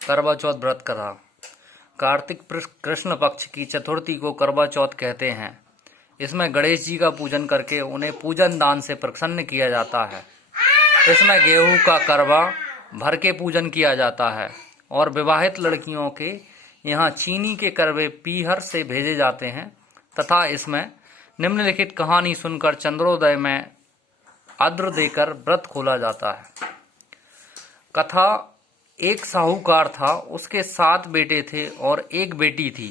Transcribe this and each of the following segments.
करवा चौथ व्रत कथा। कार्तिक कृष्ण पक्ष की चतुर्थी को करवा चौथ कहते हैं। इसमें गणेश जी का पूजन करके उन्हें पूजन दान से प्रसन्न किया जाता है। इसमें गेहूं का करवा भर के पूजन किया जाता है और विवाहित लड़कियों के यहाँ चीनी के करवे पीहर से भेजे जाते हैं तथा इसमें निम्नलिखित कहानी सुनकर चंद्रोदय में आद्र देकर व्रत खोला जाता है। कथा। एक साहूकार था, उसके 7 बेटे थे और एक बेटी थी।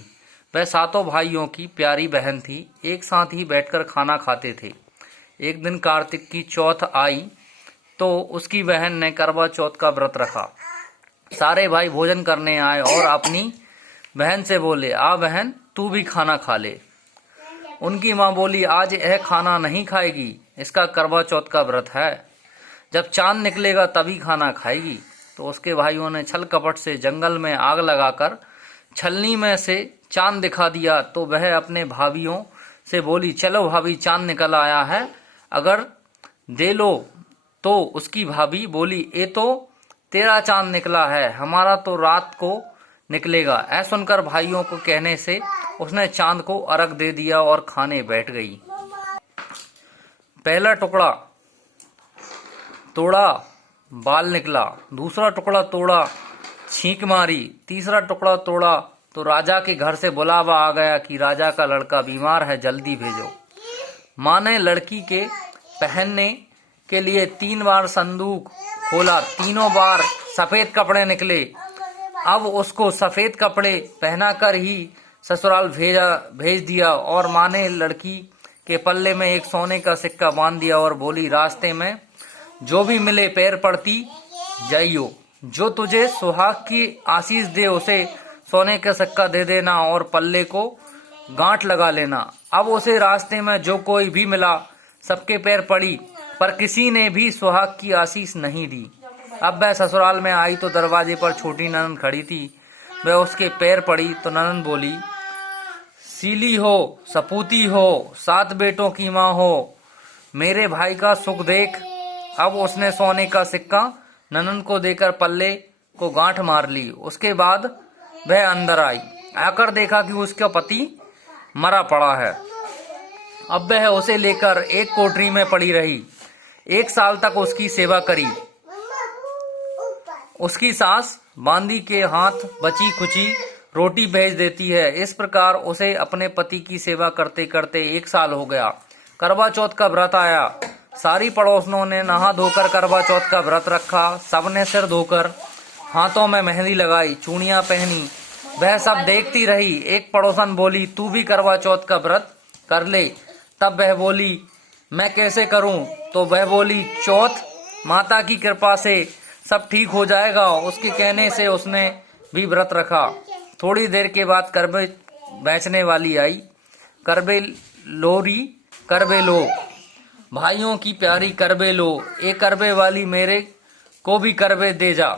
वह 7 भाइयों की प्यारी बहन थी। एक साथ ही बैठकर खाना खाते थे। एक दिन कार्तिक की चौथ आई तो उसकी बहन ने करवा चौथ का व्रत रखा। सारे भाई भोजन करने आए और अपनी बहन से बोले, आ बहन तू भी खाना खा ले। उनकी माँ बोली, आज यह खाना नहीं खाएगी, इसका करवा चौथ का व्रत है, जब चांद निकलेगा तभी खाना खाएगी। तो उसके भाइयों ने छल कपट से जंगल में आग लगाकर छलनी में से चांद दिखा दिया। तो वह अपने भाभियों से बोली, चलो भाभी चांद निकल आया है, अगर दे लो। तो उसकी भाभी बोली, ये तो तेरा चांद निकला है, हमारा तो रात को निकलेगा। ऐसा सुनकर भाइयों को कहने से उसने चांद को अर्घ दे दिया और खाने बैठ गई। पहला टुकड़ा तोड़ा, बाल निकला। दूसरा टुकड़ा तोड़ा, छींक मारी। तीसरा टुकड़ा तोड़ा तो राजा के घर से बुलावा आ गया कि राजा का लड़का बीमार है, जल्दी भेजो। माँ ने लड़की के पहनने के लिए 3 बार संदूक खोला, तीनों बार सफेद कपड़े निकले। अब उसको सफेद कपड़े पहनाकर ही ससुराल भेज दिया और माँ ने लड़की के पल्ले में एक सोने का सिक्का बांध दिया और बोली, रास्ते में जो भी मिले पैर पड़ती जाइयो, जो तुझे सुहाग की आशीष दे उसे सोने का सिक्का दे देना और पल्ले को गांठ लगा लेना। अब उसे रास्ते में जो कोई भी मिला सबके पैर पड़ी, पर किसी ने भी सुहाग की आशीष नहीं दी। अब वह ससुराल में आई तो दरवाजे पर छोटी ननद खड़ी थी। वह उसके पैर पड़ी तो ननद बोली, सीली हो, सपूती हो, 7 बेटों की माँ हो, मेरे भाई का सुख देख। अब उसने सोने का सिक्का ननद को देकर पल्ले को गांठ मार ली। उसके बाद वह अंदर आई, आकर देखा कि उसका पति मरा पड़ा है। अब वह उसे लेकर एक कोठरी में पड़ी रही। 1 साल तक उसकी सेवा करी। उसकी सास बांदी के हाथ बची खुची रोटी भेज देती है। इस प्रकार उसे अपने पति की सेवा करते करते 1 साल हो गया। करवा चौथ का व्रत आया। सारी पड़ोसनों ने नहा धोकर करवा चौथ का व्रत रखा। सबने सिर धोकर हाथों में मेहंदी लगाई, चूड़ियां पहनी। वह सब देखती रही। एक पड़ोसन बोली, तू भी करवा चौथ का व्रत कर ले। तब वह बोली, मैं कैसे करूं? तो वह बोली, चौथ माता की कृपा से सब ठीक हो जाएगा। उसके कहने से उसने भी व्रत रखा। थोड़ी देर के बाद करवे बेचने वाली आई। करवे लोरी, करवे लो, भाइयों की प्यारी करवे लो, एक करवे वाली मेरे को भी करवे दे जा।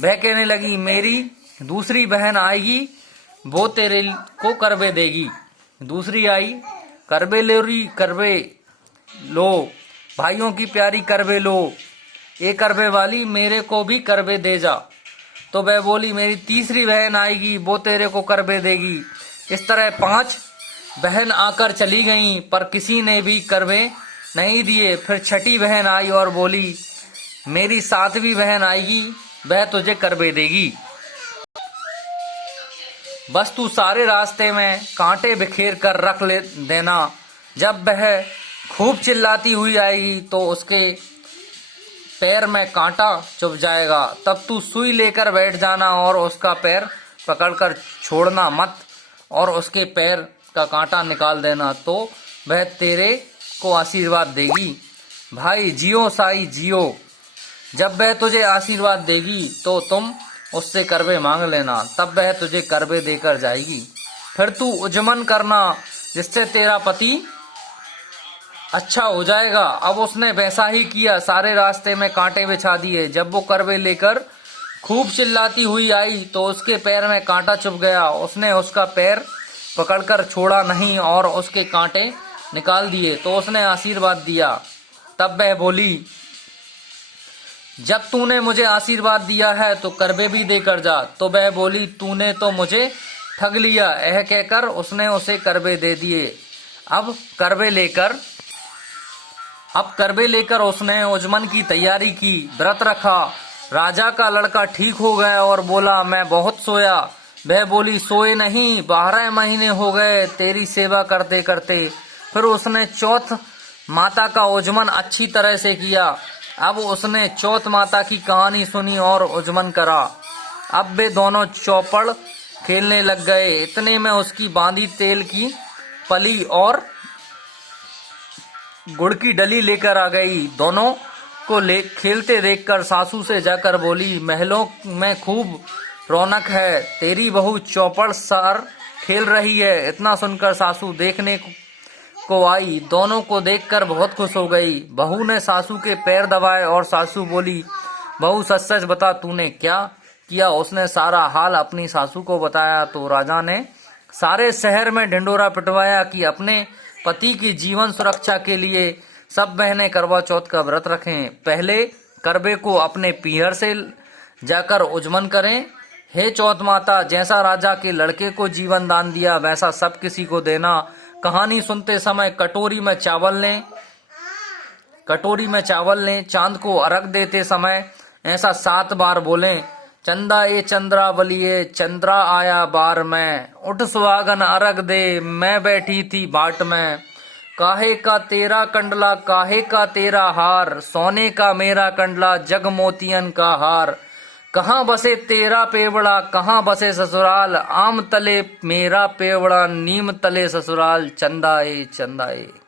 वह कहने लगी, मेरी दूसरी बहन आएगी, वो तेरे को करवे देगी। दूसरी आई, करवे लोरी, करवे लो, भाइयों की प्यारी करवे लो, एक करवे वाली मेरे को भी करवे दे जा। तो वह बोली, मेरी तीसरी बहन आएगी, वो तेरे को करवे देगी। इस तरह 5 बहन आकर चली गईं, पर किसी ने भी करवे नहीं दिए। फिर छठी बहन आई और बोली, मेरी 7वीं बहन आएगी, वह तुझे करवे देगी। बस तू सारे रास्ते में कांटे बिखेर कर रख ले देना। जब वह खूब चिल्लाती हुई आएगी तो उसके पैर में कांटा चुभ जाएगा। तब तू सुई लेकर बैठ जाना और उसका पैर पकड़कर छोड़ना मत और उसके पैर का कांटा निकाल देना, तो वह तेरे को आशीर्वाद देगी। भाई जियो साई जियो। जब वह तुझे आशीर्वाद देगी तो तुम उससे करवे मांग लेना, तब वह तुझे करवे देकर जाएगी। फिर तू उजमन करना, जिससे तेरा पति अच्छा हो जाएगा। अब उसने वैसा ही किया। सारे रास्ते में कांटे बिछा दिए। जब वो करवे लेकर खूब चिल्लाती हुई आई तो उसके पैर में कांटा चुभ गया। उसने उसका पैर पकड़कर छोड़ा नहीं और उसके कांटे निकाल दिए। तो उसने आशीर्वाद दिया। तब वह बोली, जब तूने मुझे आशीर्वाद दिया है तो करबे भी देकर जा। तो वह बोली, तूने तो मुझे ठग लिया। यह कहकर उसने उसे करबे दे दिए। अब करबे लेकर उसने उजमन की तैयारी की, व्रत रखा। राजा का लड़का ठीक हो गया और बोला, मैं बहुत सोया। वह बोली, सोए नहीं, 12 महीने हो गए तेरी सेवा करते करते। फिर उसने चौथ माता का उजमन अच्छी तरह से किया। अब उसने चौथ माता की कहानी सुनी और उजमन करा। अब वे दोनों चौपड़ खेलने लग गए। इतने में उसकी बांधी तेल की पली और गुड़ की डली लेकर आ गई। दोनों को खेलते देखकर सासू से जाकर बोली, महलों में खूब रौनक है, तेरी बहू चौपड़ सार खेल रही है। इतना सुनकर सासू देखने को आई। दोनों को देखकर बहुत खुश हो गई। बहू ने सासू के पैर दबाए और सासू बोली, बहू सच सच बता, तूने क्या किया? उसने सारा हाल अपनी सासू को बताया। तो राजा ने सारे शहर में ढिंडोरा पिटवाया कि अपने पति की जीवन सुरक्षा के लिए सब बहनें करवा चौथ का व्रत रखें। पहले करबे को अपने पीहर से जाकर उजमन करें। हे चौथ माता, जैसा राजा के लड़के को जीवन दान दिया वैसा सब किसी को देना। कहानी सुनते समय कटोरी में चावल लें। चांद को अर्घ देते समय ऐसा 7 बार बोलें, चंदा ए चंद्रा बलिए, चंद्रा आया बार में, उठ सुहागन अर्घ दे, मैं बैठी थी बाट में। काहे का तेरा कंडला, काहे का तेरा हार, सोने का मेरा कंडला, जग मोतियन का हार। कहाँ बसे तेरा पेवड़ा, कहाँ बसे ससुराल, आम तले मेरा पेवड़ा, नीम तले ससुराल, चंदा ए चंदा ए।